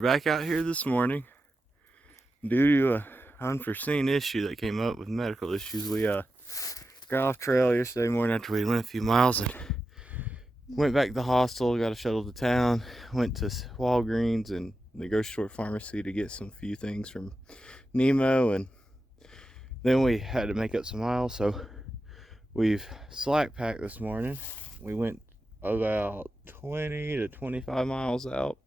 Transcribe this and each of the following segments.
Back out here this morning due to an unforeseen issue that came up with medical issues. We got off trail yesterday morning after we went a few miles and went back to the hostel, got a shuttle to town, went to Walgreens and the grocery store pharmacy to get some few things from Nemo, and then we had to make up some miles, so we've slack packed this morning. We went about 20 to 25 miles out,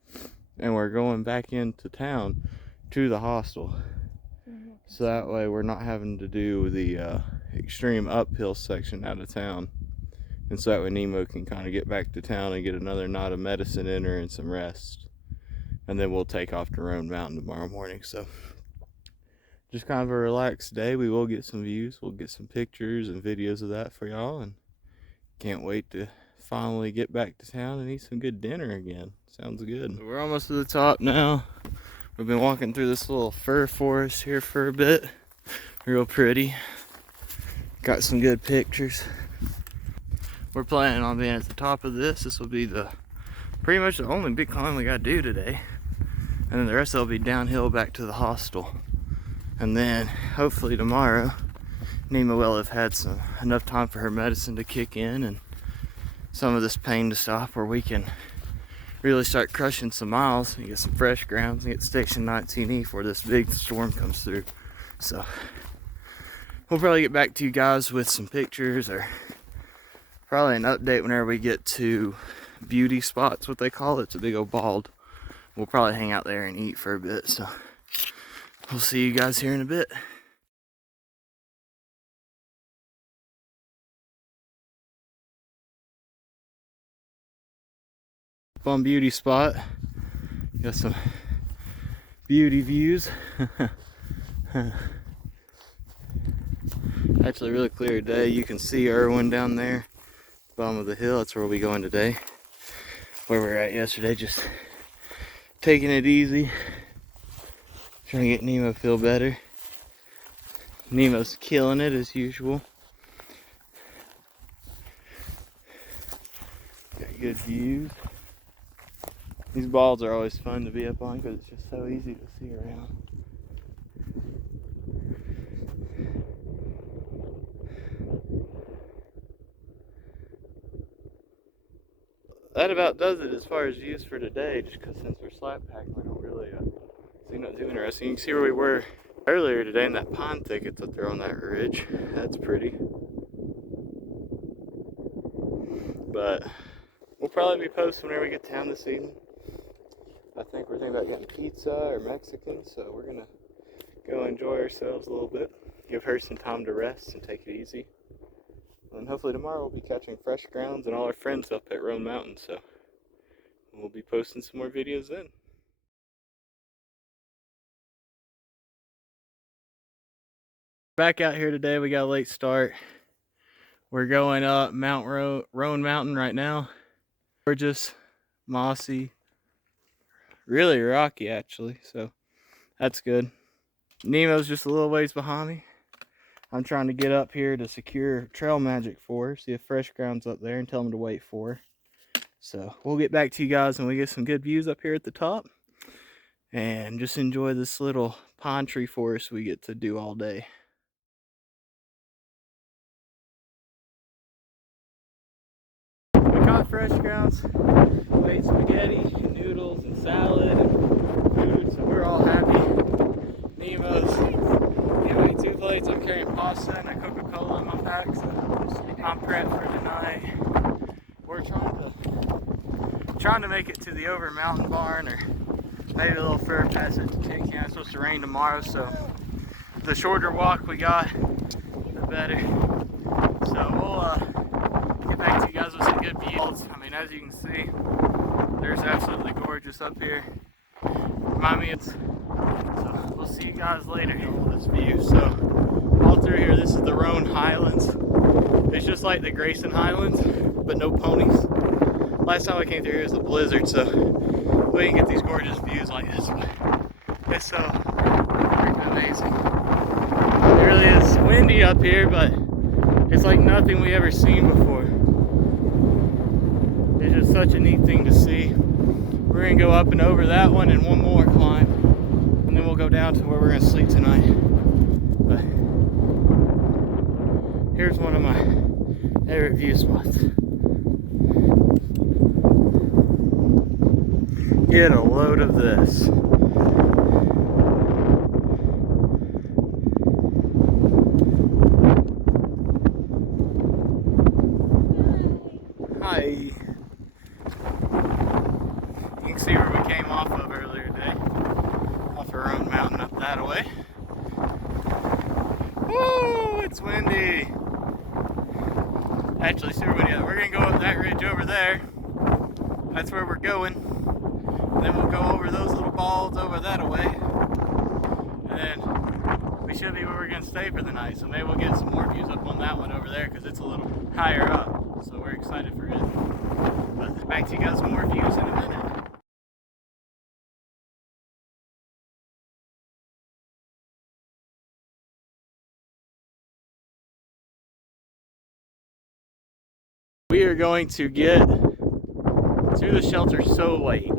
and we're going back into town to the hostel, so that way we're not having to do the extreme uphill section out of town, and so that way Nemo can kind of get back to town and get another night of medicine in her and some rest, and then we'll take off to Rhone Mountain tomorrow morning. So just kind of a relaxed day. We will get some views, we'll get some pictures and videos of that for y'all, and can't wait to finally get back to town and eat some good dinner again. Sounds good. We're almost to the top now. We've been walking through this little fir forest here for a bit. Real pretty. Got some good pictures. We're planning on being at the top of this. This will be pretty much the only big climb we gotta do today. And then the rest will be downhill back to the hostel. And then hopefully tomorrow, Nemo will have had enough time for her medicine to kick in and some of this pain to stop, where we can really start crushing some miles and get some fresh grounds and get Station 19E before this big storm comes through. So we'll probably get back to you guys with some pictures, or probably an update whenever we get to beauty spots, what they call it. It's a big old bald. We'll probably hang out there and eat for a bit. So we'll see you guys here in a bit. Fun beauty spot. Got some beauty views. Actually a really clear day. You can see Erwin down there, bottom of the hill. That's where we'll be going today. Where we were at yesterday, just taking it easy, trying to get Nemo feel better. Nemo's killing it as usual. Got good views. These balds are always fun to be up on because it's just so easy to see around. That about does it as far as views for today, just because since we're slack packing, we don't really see nothing too interesting. You can see where we were earlier today in that pine thickets up there on that ridge. That's pretty. But we'll probably be posting whenever we get to town this evening. I think we're thinking about getting pizza or Mexican, so we're gonna go enjoy ourselves a little bit, give her some time to rest and take it easy. And hopefully tomorrow we'll be catching fresh grounds and all our friends up at Rhone Mountain, so we'll be posting some more videos then. Back out here today, we got a late start. We're going up Rhone Mountain right now. Gorgeous, mossy, really rocky actually, so that's good. Nemo's just a little ways behind me. I'm trying to get up here to secure trail magic for her, see if fresh ground's up there, and tell them to wait for her. So we'll get back to you guys when we get some good views up here at the top, and just enjoy this little pine tree forest we get to do all day. We caught fresh grounds, we ate spaghetti and noodles and salad and food, so we're all happy. Nemo's ate 2 plates. I'm carrying pasta and a Coca-Cola in my pack, so I'm prepped for tonight. We're trying to make it to the over mountain barn, or maybe a little further past it to kick in. It's supposed to rain tomorrow, so the shorter walk we got, the better. So we'll get back to you guys with some good views. I mean, as you can see, there's absolutely gorgeous up here. Remind me it's. So we'll see you guys later on this view. So all through here, this is the Rhone Highlands. It's just like the Grayson Highlands, but no ponies. Last time I came through here was a blizzard, so we didn't get these gorgeous views like this, but it's so freaking amazing. It really is windy up here, but it's like nothing we ever seen before. It's just such a neat thing to see. We're We're gonna go up and over that one and one more climb, and then we'll go down to where we're gonna sleep tonight. But here's one of my favorite view spots. Get a load of this. Hi. You can see where we came off of earlier today. Off of Rhone Mountain up that way. Woo! It's windy. Actually, see everybody else. We're gonna go up that ridge over there. That's where we're going. And then we'll go over those little balls over that way. And then we should be where we're gonna stay for the night. So maybe we'll get some more views up on that one over there because it's a little higher up. So we're excited for it. But back to you guys, more views in a minute. We are going to get to the shelter so late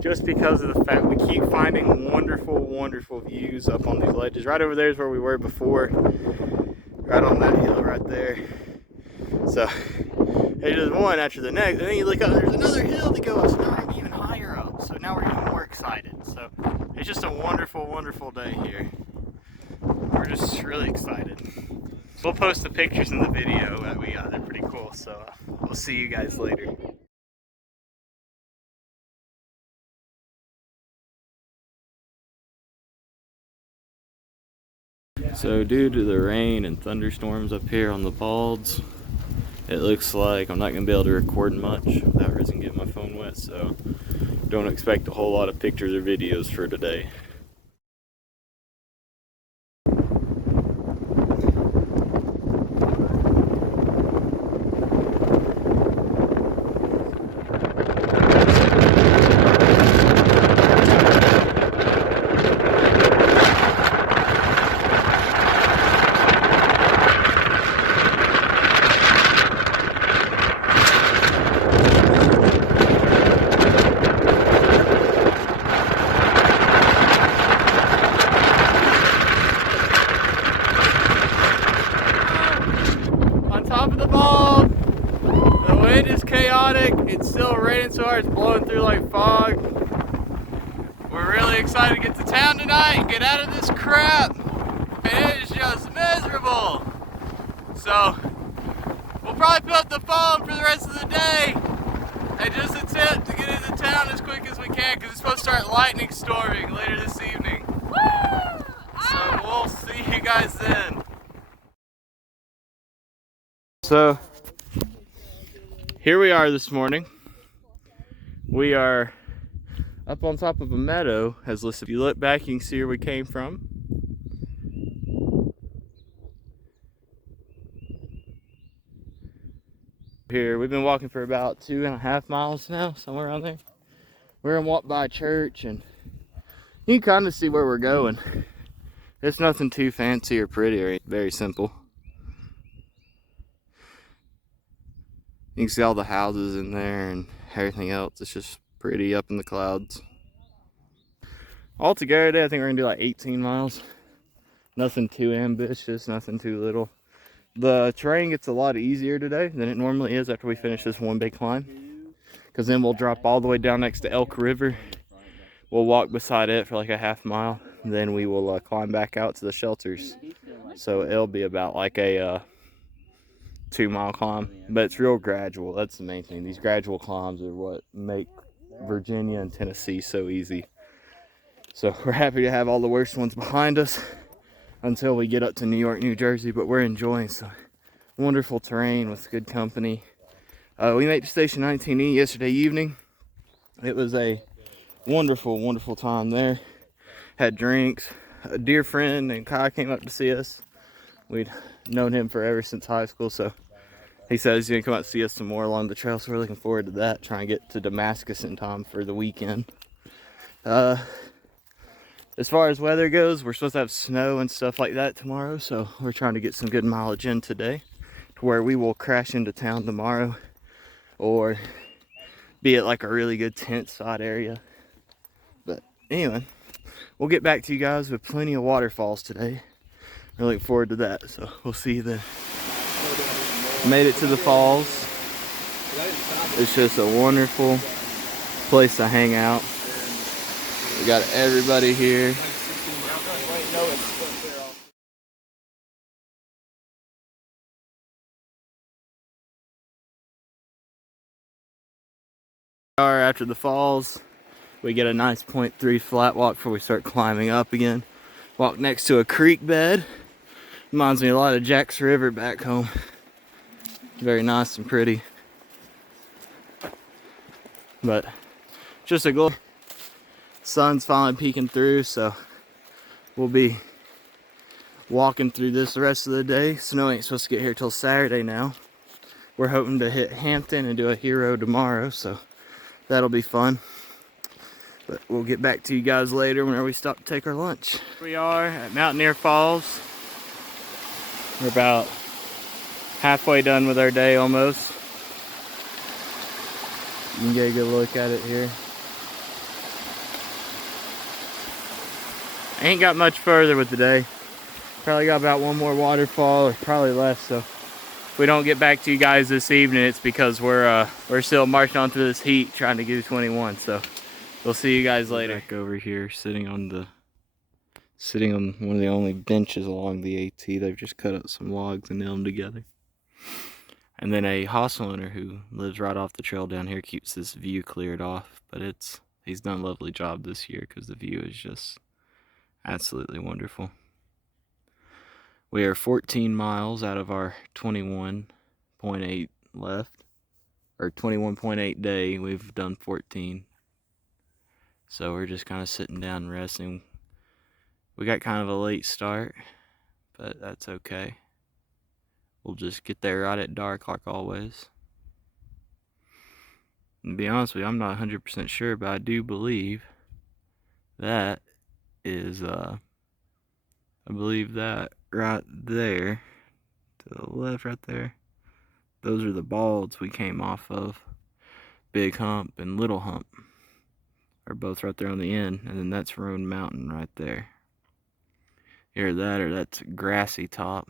just because of the fact we keep finding wonderful, wonderful views up on these ledges. Right over there is where we were before, right on that hill right there. So it's just one after the next, and then you look up, there's another hill to go up, so now we're going to be even higher up. So now we're even more excited. So it's just a wonderful, wonderful day here. We're just really excited. We'll post the pictures in the video that we got. They're pretty cool. So we'll see you guys later. So due to the rain and thunderstorms up here on the Balds, it looks like I'm not going to be able to record much without risking getting my phone wet. So don't expect a whole lot of pictures or videos for today. It's still raining so hard, it's blowing through like fog. We're really excited to get to town tonight and get out of this crap. It is just miserable. So we'll probably put up the phone for the rest of the day and just attempt to get into town as quick as we can because it's supposed to start lightning storming later this evening. So we'll see you guys then. So here we are this morning. We are up on top of a meadow, as listed. If you look back, you can see where we came from. Here, we've been walking for about 2.5 miles now, somewhere around there. We're gonna walk by a church, and you can kind of see where we're going. It's nothing too fancy or pretty, or very simple. You can see all the houses in there and everything else. It's just pretty up in the clouds. Altogether today, I think we're gonna do like 18 miles. Nothing too ambitious, nothing too little. The terrain gets a lot easier today than it normally is after we finish this one big climb. Because then we'll drop all the way down next to Elk River. We'll walk beside it for like a half mile. Then we will climb back out to the shelters. So it'll be about like a 2-mile climb, but it's real gradual. That's the main thing. These gradual climbs are what make Virginia and Tennessee so easy. So we're happy to have all the worst ones behind us until we get up to New York, New Jersey, but we're enjoying some wonderful terrain with good company. We made it to Station 19E yesterday evening. It was a wonderful, wonderful time there. Had drinks. A dear friend named Kai came up to see us. We'd known him forever since high school, so he said he's gonna come out to see us some more along the trail, so we're looking forward to that, trying to get to Damascus in time for the weekend. As far as weather goes, we're supposed to have snow and stuff like that tomorrow, so we're trying to get some good mileage in today to where we will crash into town tomorrow or be at like a really good tent spot area. But anyway, we'll get back to you guys with plenty of waterfalls today. We're looking forward to that, so we'll see you then. Made it to the falls. It's just a wonderful place to hang out. We got everybody here. After the falls, we get a nice 0.3 flat walk before we start climbing up again. Walk next to a creek bed. Reminds me a lot of Jack's River back home. Very nice and pretty. But just a glow. Sun's finally peeking through, so we'll be walking through this the rest of the day. Snow ain't supposed to get here till Saturday now. We're hoping to hit Hampton and do a hero tomorrow, so that'll be fun. But we'll get back to you guys later whenever we stop to take our lunch. Here we are at Mountaineer Falls. We're about halfway done with our day almost. You can get a good look at it here. I ain't got much further with the day. Probably got about one more waterfall, or probably less. So if we don't get back to you guys this evening, it's because we're still marching on through this heat trying to do 21. So we'll see you guys later. Back over here, sitting on one of the only benches along the AT. They've just cut up some logs and nailed them together. And then a hostel owner who lives right off the trail down here keeps this view cleared off. But he's done a lovely job this year because the view is just absolutely wonderful. We are 14 miles out of our 21.8 left. Or 21.8 day, we've done 14. So we're just kind of sitting down and resting. We got kind of a late start, but that's okay. We'll just get there right at dark like always. And to be honest with you, I'm not 100% sure, but I do believe that is, I believe that right there, to the left right there, those are the balds we came off of. Big Hump and Little Hump are both right there on the end, and then that's Rhone Mountain right there. Either that or that's Grassy Top.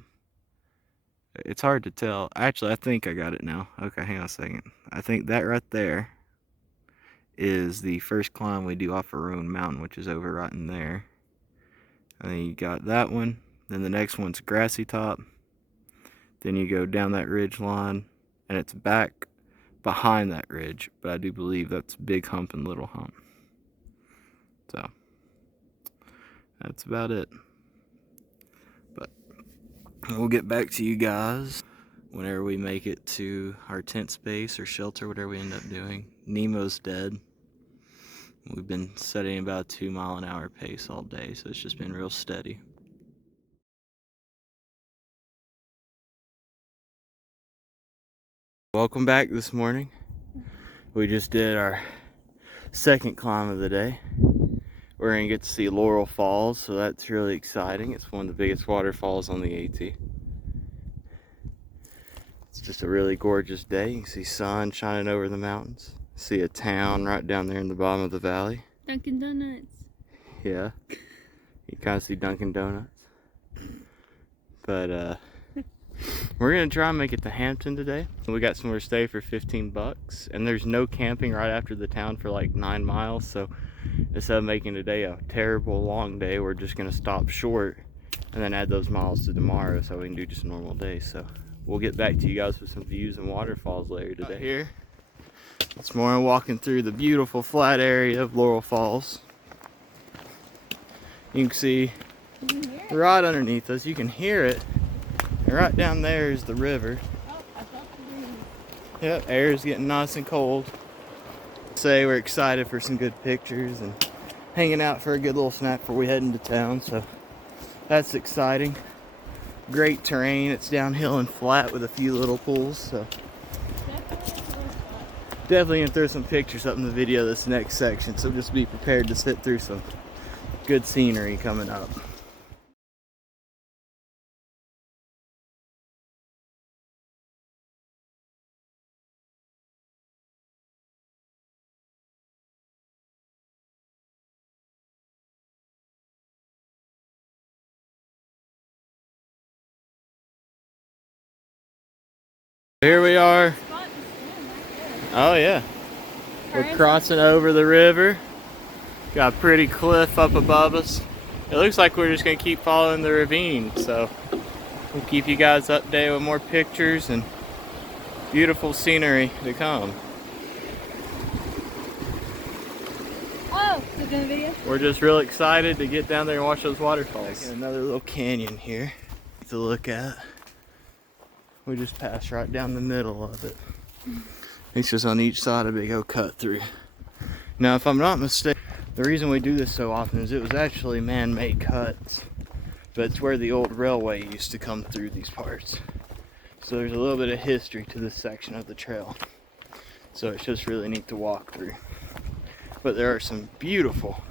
It's hard to tell. Actually, I think I got it now. Okay, hang on a second. I think that right there is the first climb we do off of Rhone Mountain, which is over right in there. And then you got that one. Then the next one's Grassy Top. Then you go down that ridge line, and it's back behind that ridge. But I do believe that's Big Hump and Little Hump. So that's about it. But we'll get back to you guys whenever we make it to our tent space or shelter, whatever we end up doing. Nemo's dead. We've been setting about a 2-mile-an-hour pace all day, so it's just been real steady. Welcome back this morning. We just did our second climb of the day. We're gonna get to see Laurel Falls, so that's really exciting. It's one of the biggest waterfalls on the AT. It's just a really gorgeous day. You can see sun shining over the mountains. See a town right down there in the bottom of the valley. Dunkin' Donuts. Yeah, you kind of see Dunkin' Donuts. But we're gonna try and make it to Hampton today. We got somewhere to stay for 15 bucks, and there's no camping right after the town for like 9 miles. So instead of making today a terrible long day, we're just gonna stop short and then add those miles to tomorrow so we can do just a normal day. So we'll get back to you guys with some views and waterfalls later today. Here, this morning walking through the beautiful flat area of Laurel Falls. You can see right underneath us, you can hear it. And right down there is the river. Oh, I felt the breeze. Yep, air is getting nice and cold. Say we're excited for some good pictures and hanging out for a good little snack before we head into town, so that's exciting. Great terrain. It's downhill and flat with a few little pools, so definitely gonna throw some pictures up in the video this next section, so just be prepared to sit through some good scenery coming up. Here we are. Spot to swim right Oh yeah. there. We're crossing over the river. Got a pretty cliff up above us. It looks like we're just gonna keep following the ravine, so we'll keep you guys updated with more pictures and beautiful scenery to come. Oh, is it gonna video? We're just real excited to get down there and watch those waterfalls. Another little canyon here to look at. We just passed right down the middle of it. It's just on each side a big old cut through. Now, if I'm not mistaken, the reason we do this so often is it was actually man-made cuts, but it's where the old railway used to come through these parts. So there's a little bit of history to this section of the trail. So it's just really neat to walk through. But there are some beautiful,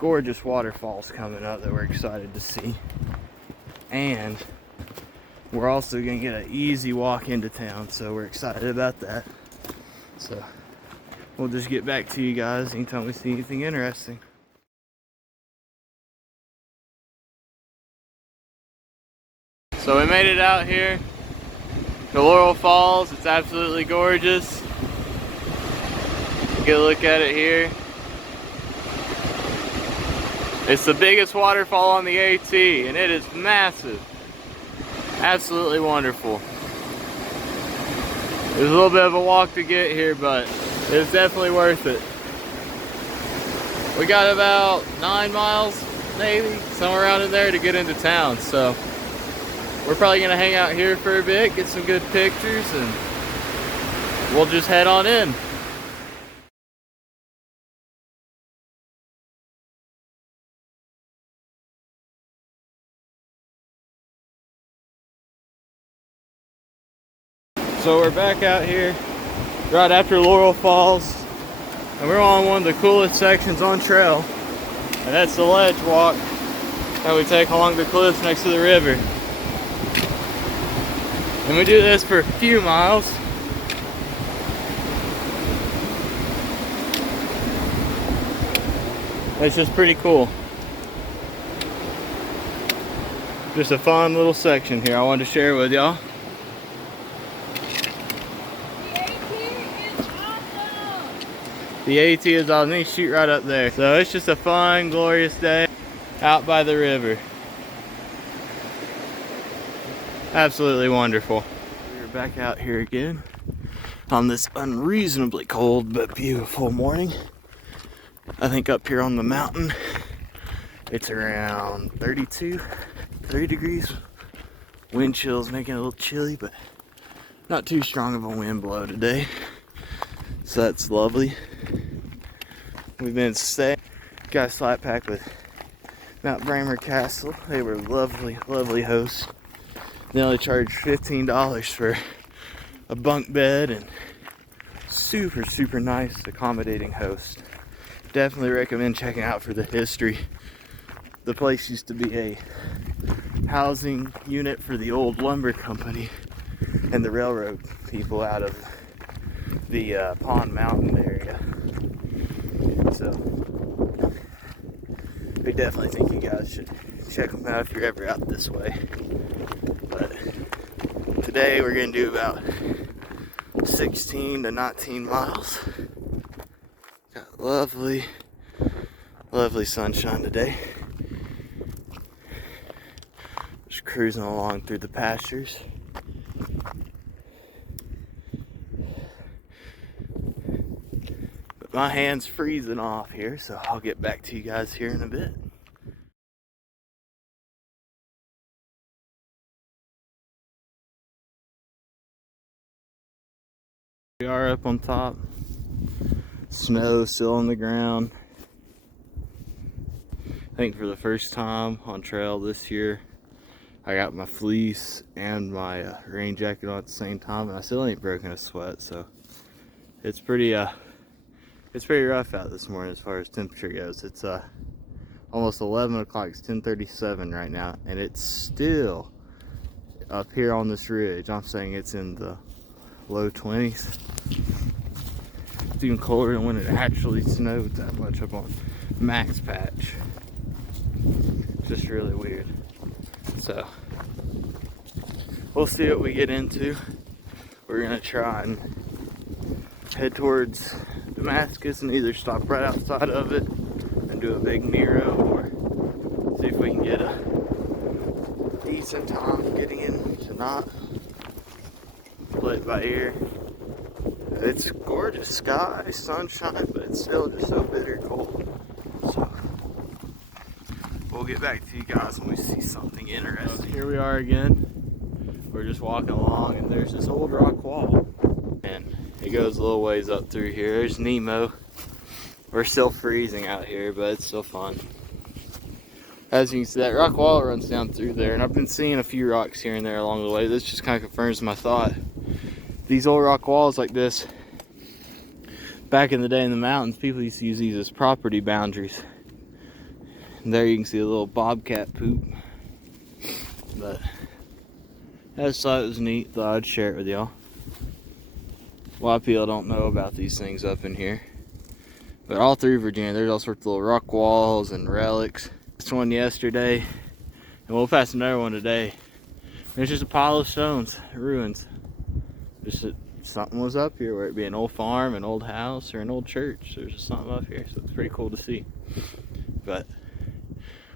gorgeous waterfalls coming up that we're excited to see. And we're also gonna get an easy walk into town, so we're excited about that. So we'll just get back to you guys anytime we see anything interesting. So we made it out here to Laurel Falls. It's absolutely gorgeous. Get a look at it here. It's the biggest waterfall on the AT, and it is massive. Absolutely wonderful. There's a little bit of a walk to get here, but it's definitely worth it. We got about 9 miles, maybe, somewhere around in there to get into town. So we're probably gonna hang out here for a bit, get some good pictures, and we'll just head on in. So we're back out here right after Laurel Falls, and we're on one of the coolest sections on trail, and that's the ledge walk that we take along the cliffs next to the river. And we do this for a few miles. It's just pretty cool. Just a fun little section here I wanted to share with y'all. The AT is awesome. They shoot right up there. So it's just a fun, glorious day out by the river. Absolutely wonderful. We're back out here again on this unreasonably cold but beautiful morning. I think up here on the mountain it's around 30 degrees. Wind chill's making it a little chilly, but not too strong of a wind blow today. So that's lovely. We've been staying. Got a slide pack with Mount Bramer Castle. They were lovely, lovely hosts. They only charged $15 for a bunk bed and super, super nice, accommodating host. Definitely recommend checking out for the history. The place used to be a housing unit for the old lumber company and the railroad people out of the Pond Mountain area. So we definitely think you guys should check them out if you're ever out this way. But today we're gonna do about 16 to 19 miles. Got lovely, lovely sunshine today. Just cruising along through the pastures. But my hand's freezing off here, so I'll get back to you guys here in a bit. We are up on top. Snow still on the ground. I think for the first time on trail this year, I got my fleece and my rain jacket on at the same time, and I still ain't broken a sweat. So it's pretty rough out this morning as far as temperature goes. It's almost 11 o'clock. It's 10:37 right now, and it's still up here on this ridge. I'm saying it's in the low 20s. It's even colder than when it actually snowed that much up on Max Patch. It's just really weird. So we'll see what we get into. We're we're gonna try and head towards Damascus and either stop right outside of it and do a big Nero, or see if we can get a decent time getting in to not play it by ear. It's gorgeous sky, sunshine, but it's still just so bitter cold. So we'll get back to you guys when we see something interesting. Here we are again. We're just walking along and there's this old rock wall. And it goes a little ways up through here. There's Nemo. We're still freezing out here, but it's still fun. As you can see, that rock wall runs down through there, and I've been seeing a few rocks here and there along the way. This just kind of confirms my thought. These old rock walls like this, back in the day in the mountains, people used to use these as property boundaries. And there you can see a little bobcat poop. But I just thought it was neat, thought I'd share it with y'all. A lot of people don't know about these things up in here. But all through Virginia, there's all sorts of little rock walls and relics. This one yesterday, and we'll pass another one today. There's just a pile of stones, ruins. Just something was up here, where it be an old farm, an old house, or an old church. There's just something up here, so it's pretty cool to see. But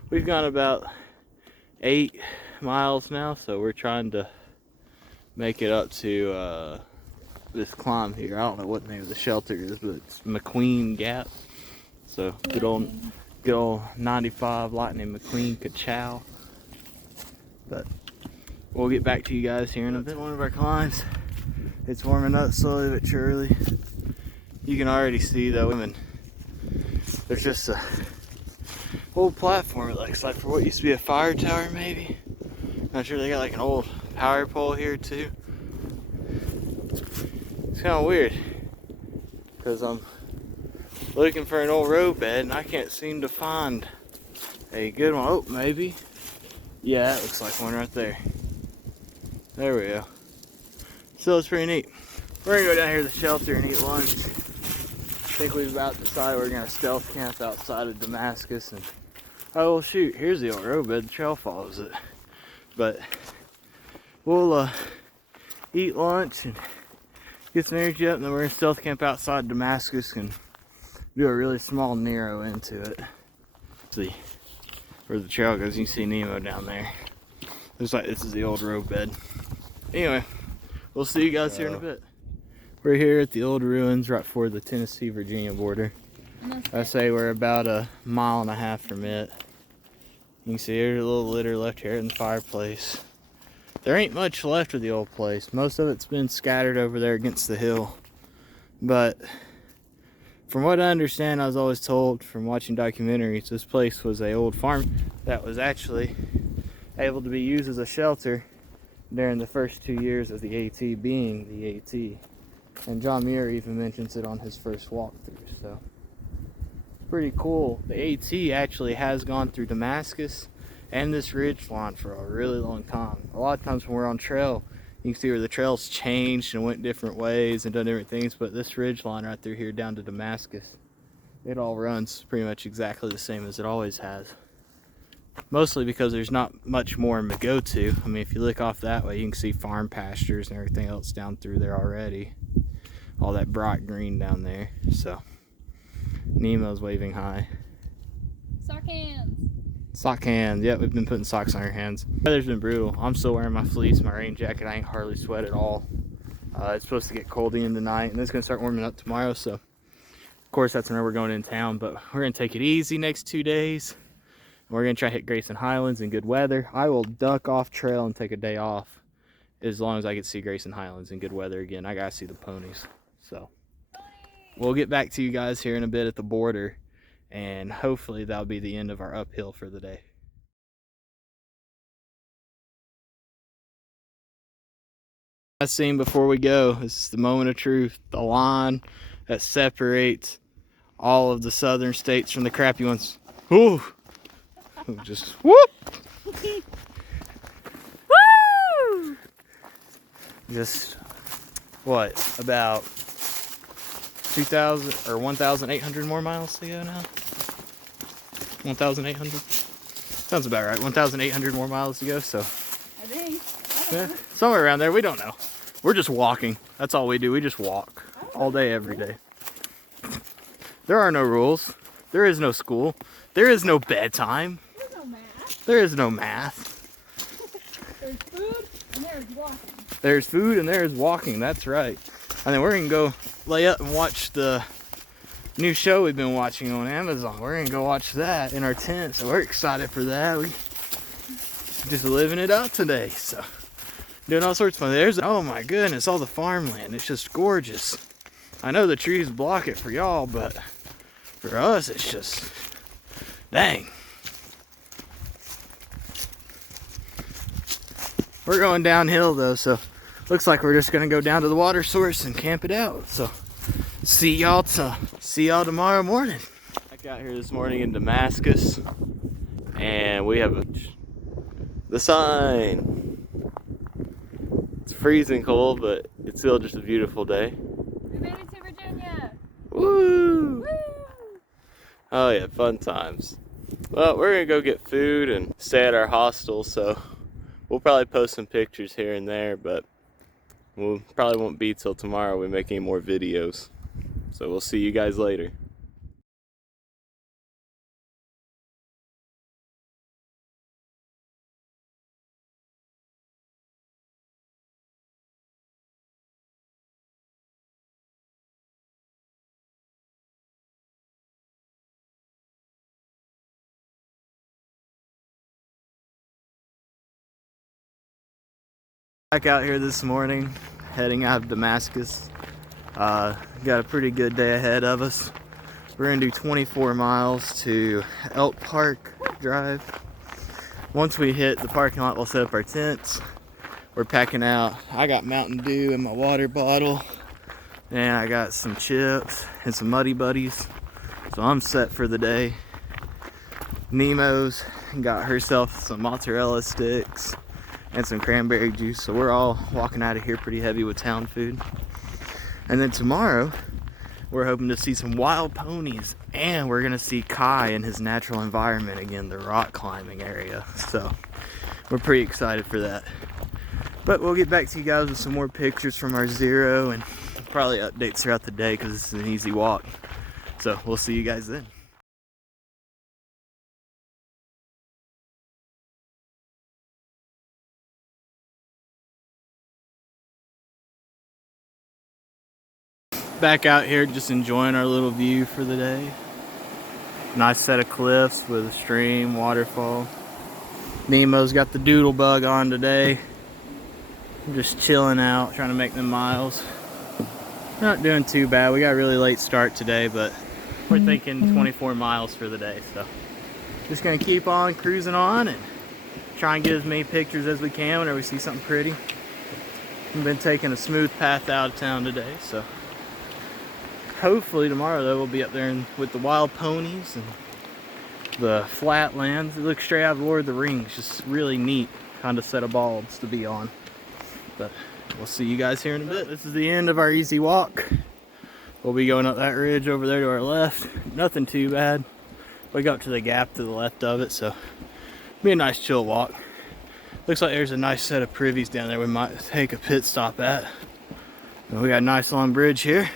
we've gone about 8 miles now, so we're trying to make it up to this climb here. I don't know what the name of the shelter is, but it's Mcqueen Gap. So good old 95 Lightning McQueen Ka-chow. But we'll get back to you guys here in a bit. One of our climbs. It's warming up slowly but surely. You can already see though, there's just a old platform, it looks like, for what used to be a fire tower maybe. Not sure, they got like an old power pole here too. It's kind of weird because I'm looking for an old road bed and I can't seem to find a good one. Oh, maybe. Yeah, that looks like one right there. There we go. So it's pretty neat. We're gonna go down here to the shelter and eat lunch. I think we've about decided we're gonna stealth camp outside of Damascus. And oh well, shoot, here's the old road bed. The trail follows it. But we'll eat lunch and get some energy up, and then we're gonna stealth camp outside Damascus and do a really small Nero into it. See where the trail goes. You can see Nemo down there. Looks like this is the old road bed. Anyway, we'll see you guys here in a bit. We're here at the old ruins right before the Tennessee-Virginia border. I say we're about 1.5 miles from it. You can see there's a little litter left here in the fireplace. There ain't much left of the old place. Most of it's been scattered over there against the hill. But from what I understand, I was always told from watching documentaries, this place was an old farm that was actually able to be used as a shelter during the first 2 years of the AT being the AT. And John Muir even mentions it on his first walkthrough, so it's pretty cool. The AT actually has gone through Damascus and this ridge line for a really long time. A lot of times when we're on trail, you can see where the trails changed and went different ways and done different things, but this ridge line right through here down to Damascus, it all runs pretty much exactly the same as it always has. Mostly because there's not much more to go to. I mean, if you look off that way, you can see farm pastures and everything else down through there already. All that bright green down there. So Nemo's waving hi. Sock hands. Sock hands. Yep, we've been putting socks on our hands. The weather's been brutal. I'm still wearing my fleece, my rain jacket. I ain't hardly sweat at all. It's supposed to get cold in the night, and it's going to start warming up tomorrow. So, of course, that's whenever we're going in town. But we're going to take it easy next 2 days. We're going to try to hit Grayson Highlands in good weather. I will duck off trail and take a day off as long as I can see Grayson Highlands in good weather again. I got to see the ponies. So we'll get back to you guys here in a bit at the border, and hopefully that'll be the end of our uphill for the day. Last scene before we go, this is the moment of truth, the line that separates all of the southern states from the crappy ones. Ooh, just whoop. Woo! Just what, about 2,000 or 1,800 more miles to go now? 1,800? Sounds about right. 1,800 more miles to go, so. I think. Yeah, somewhere around there. We don't know. We're just walking. That's all we do. We just walk all day, every day. There are no rules. There is no school. There is no bedtime. There's no math. There is no math. There's food and there's walking. There's food and there's walking. That's right. And then we're going to go lay up and watch the new show we've been watching on Amazon. We're going to go watch that in our tent. So we're excited for that. We just living it up today. So doing all sorts of fun. There's, oh my goodness, all the farmland. It's just gorgeous. I know the trees block it for y'all, but for us, it's just, dang. We're going downhill though, so looks like we're just gonna go down to the water source and camp it out. So see y'all tomorrow morning. I got here this morning in Damascus, and we have the sign. It's freezing cold, but it's still just a beautiful day. We made it to Virginia. Woo! Woo! Oh yeah, fun times. Well, we're gonna go get food and stay at our hostel, so we'll probably post some pictures here and there, but we probably won't be till tomorrow we make any more videos. So we'll see you guys later. Back out here this morning, heading out of Damascus. Got a pretty good day ahead of us. We're gonna do 24 miles to Elk Park Drive. Once we hit the parking lot, we'll set up our tents. We're packing out. I got Mountain Dew in my water bottle, and I got some chips and some Muddy Buddies. So I'm set for the day. Nemo's got herself some mozzarella sticks and some cranberry juice, so we're all walking out of here pretty heavy with town food. And then tomorrow we're hoping to see some wild ponies, and we're gonna see Kai in his natural environment again, the rock climbing area. So we're pretty excited for that. But we'll get back to you guys with some more pictures from our zero and probably updates throughout the day, because it's an easy walk. So we'll see you guys then. Back out here just enjoying our little view for the day. Nice set of cliffs with a stream, waterfall. Nemo's got the doodle bug on today. I'm just chilling out, trying to make them miles. Not doing too bad. We got a really late start today, but we're thinking 24 miles for the day. So just gonna keep on cruising on and try and get as many pictures as we can whenever we see something pretty. We've been taking a smooth path out of town today, so hopefully tomorrow though we'll be up there with the wild ponies and the flatlands. It looks straight out of Lord of the Rings. Just really neat kind of set of bulbs to be on. But we'll see you guys here in a bit. This is the end of our easy walk. We'll be going up that ridge over there to our left. Nothing too bad. We go up to the gap to the left of it, so it'll be a nice chill walk. Looks like there's a nice set of privies down there we might take a pit stop at. And we got a nice long bridge here.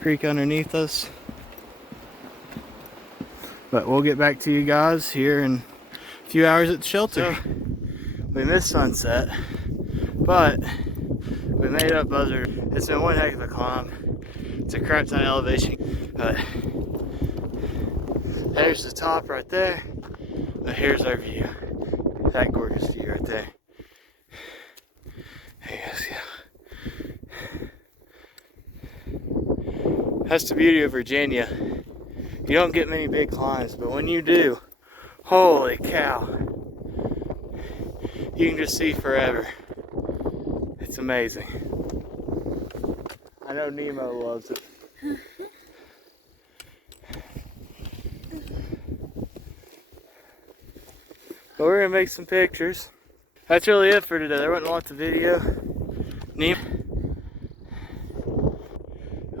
Creek underneath us. But we'll get back to you guys here in a few hours at the shelter. So, we missed sunset, but we made up Buzzard. It's been one heck of a climb. It's a crap ton of elevation, but there's the top right there. But here's our view. That gorgeous view right there. There you go. That's the beauty of Virginia. You don't get many big climbs, but when you do, holy cow, you can just see forever. It's amazing. I know Nemo loves it. But we're gonna make some pictures. That's really it for today. There wasn't lots of video. Nemo.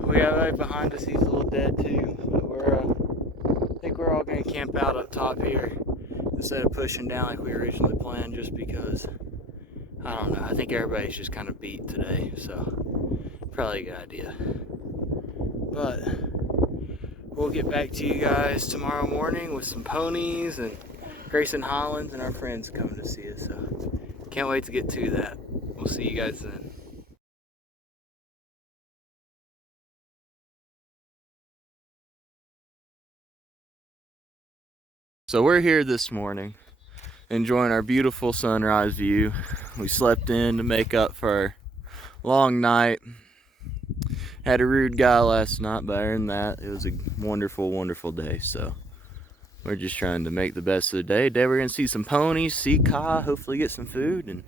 We have right behind us, he's a little dead too. But I think we're all gonna camp out up top here. instead of pushing down like we originally planned, just because, I don't know, I think everybody's just kind of beat today, so probably a good idea. But we'll get back to you guys tomorrow morning with some ponies and Grayson Highlands and our friends coming to see us, so can't wait to get to that. We'll see you guys then. So we're here this morning, enjoying our beautiful sunrise view. We slept in to make up for our long night. Had a rude guy last night, but other than that, it was a wonderful, wonderful day. So we're just trying to make the best of the day. Today we're gonna see some ponies, see Kai, hopefully get some food, and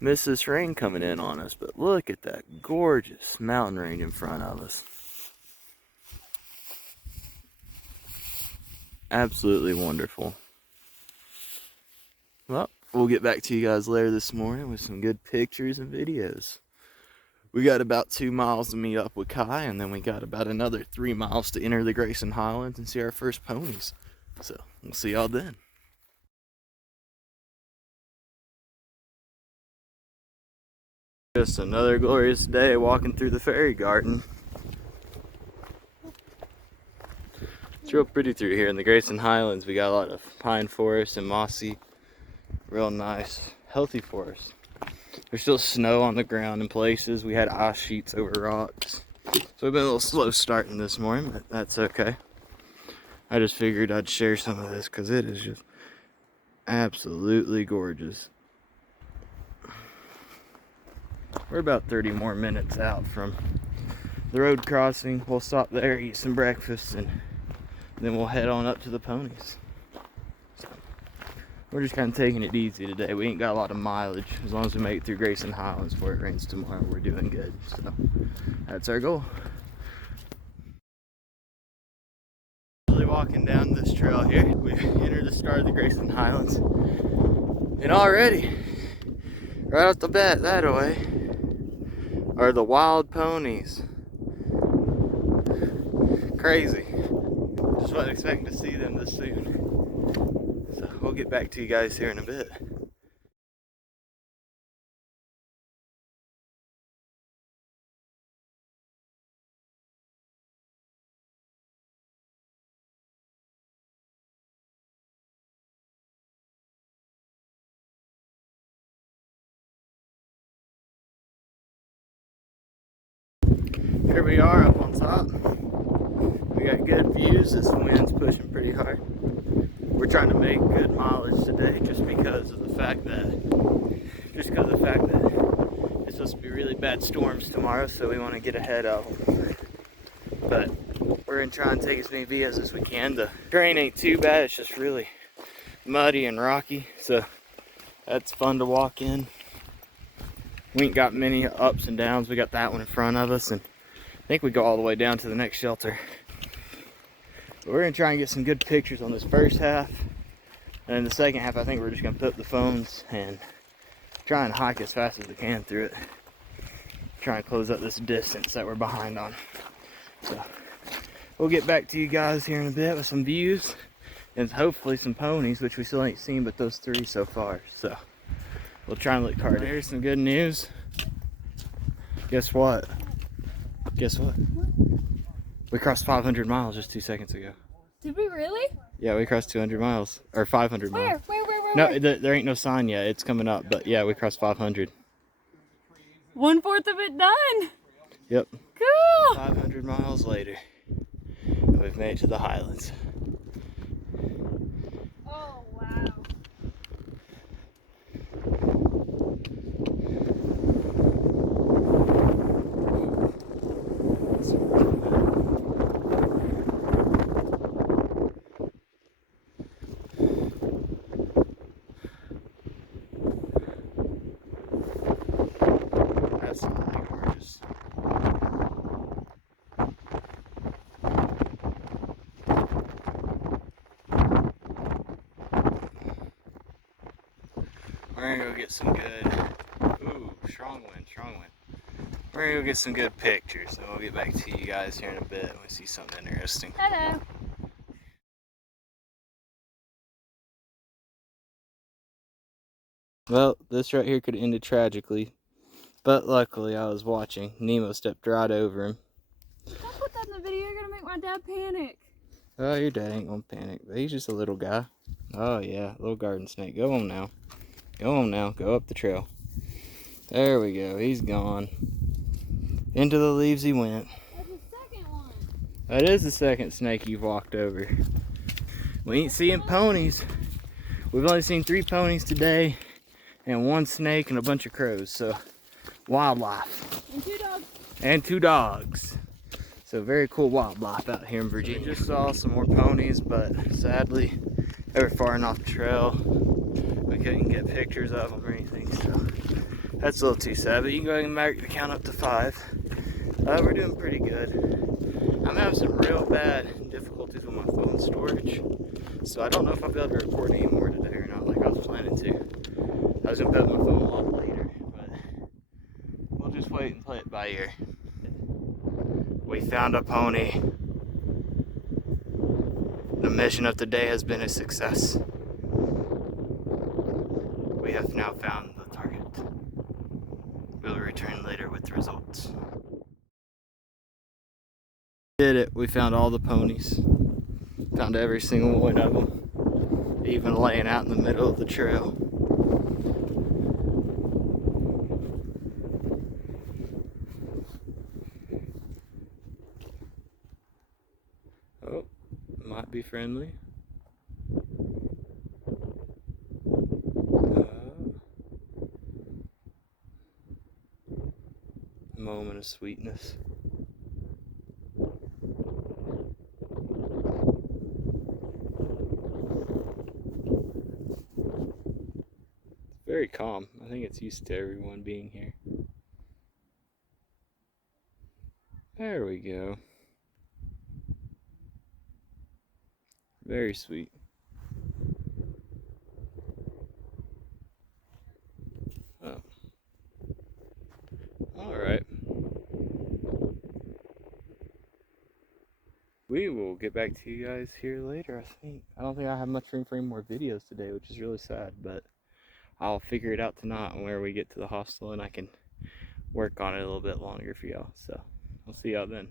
miss this rain coming in on us. But look at that gorgeous mountain range in front of us. Absolutely wonderful. Well, we'll get back to you guys later this morning with some good pictures and videos. We got about 2 miles to meet up with Kai, and then we got about another 3 miles to enter the Grayson Highlands and see our first ponies. So we'll see y'all then. Just another glorious day walking through the fairy garden. It's real pretty through here in the Grayson Highlands. We got a lot of pine forest and mossy, real nice, healthy forest. There's still snow on the ground in places. We had ice sheets over rocks. So we've been a little slow starting this morning, but that's okay. I just figured I'd share some of this because it is just absolutely gorgeous. We're about 30 more minutes out from the road crossing. We'll stop there, eat some breakfast, and then we'll head on up to the ponies. So we're just kind of taking it easy today. We ain't got a lot of mileage. As long as we make it through Grayson Highlands before it rains tomorrow, we're doing good. So that's our goal. Really walking down this trail here. We've entered the start of the Grayson Highlands. And already, right off the bat, that way, are the wild ponies. Crazy. Just wasn't expecting to see them this soon. So we'll get back to you guys here in a bit. Here we are up on top. We got good views. This wind's pushing pretty hard. We're trying to make good mileage today just because of the fact that it's supposed to be really bad storms tomorrow, so we want to get ahead of them. But we're gonna try and take as many videos as we can. The terrain ain't too bad, it's just really muddy and rocky, so that's fun to walk in. We ain't got many ups and downs. We got that one in front of us, and I think we go all the way down to the next shelter. But we're gonna try and get some good pictures on this first half, and in the second half I think we're just gonna put up the phones and try and hike as fast as we can through it. Try and close up this distance that we're behind on. So we'll get back to you guys here in a bit with some views and hopefully some ponies, which we still ain't seen but those 3 so far. So we'll try and look harder. Here's some good news. Guess what? Guess what? We crossed 500 miles just 2 seconds ago. Did we really? Yeah, we crossed 200 miles. Or 500 miles. Where? No, there ain't no sign yet. It's coming up. But yeah, we crossed 500. 1/4 of it done. Yep. Cool. 500 miles later. And we've made it to the Highlands. Oh, wow. Absolutely gorgeous. We're gonna go get some good, strong wind. We're gonna go get some good pictures, and we'll get back to you guys here in a bit when we see something interesting. Hello. Well, this right here could have ended tragically. But luckily, I was watching. Nemo stepped right over him. Don't put that in the video. You're gonna make my dad panic. Oh, your dad ain't gonna panic. But he's just a little guy. Oh, yeah. Little garden snake. Go on now. Go on now. Go up the trail. There we go. He's gone. Into the leaves he went. That's the second one. That is the second snake you've walked over. We ain't seeing ponies. We've only seen 3 ponies today, and 1 snake and a bunch of crows. So, wildlife. And 2 dogs. And 2 dogs. So very cool wildlife out here in Virginia. We just saw some more ponies, but sadly, they were far enough the trail. We couldn't get pictures of them or anything, so that's a little too sad. But you can go ahead and mark the count up to 5. We're doing pretty good. I'm having some real bad difficulties with my phone storage, so I don't know if I'll be able to record any more today or not, like I was planning to. I was gonna put my phone a lot later, but we'll just wait and play it by ear. We found a pony. The mission of the day has been a success. We have now found the target. We'll return later with the results. Did it. We found all the ponies. Found every single one of them. Even laying out in the middle of the trail. Oh, might be friendly. Moment of sweetness. It's very calm. I think it's used to everyone being here. There we go. Very sweet. Oh. Alright. We will get back to you guys here later, I think. I don't think I have much room for any more videos today, which is really sad, but I'll figure it out tonight where we get to the hostel and I can work on it a little bit longer for y'all. So, I'll see y'all then.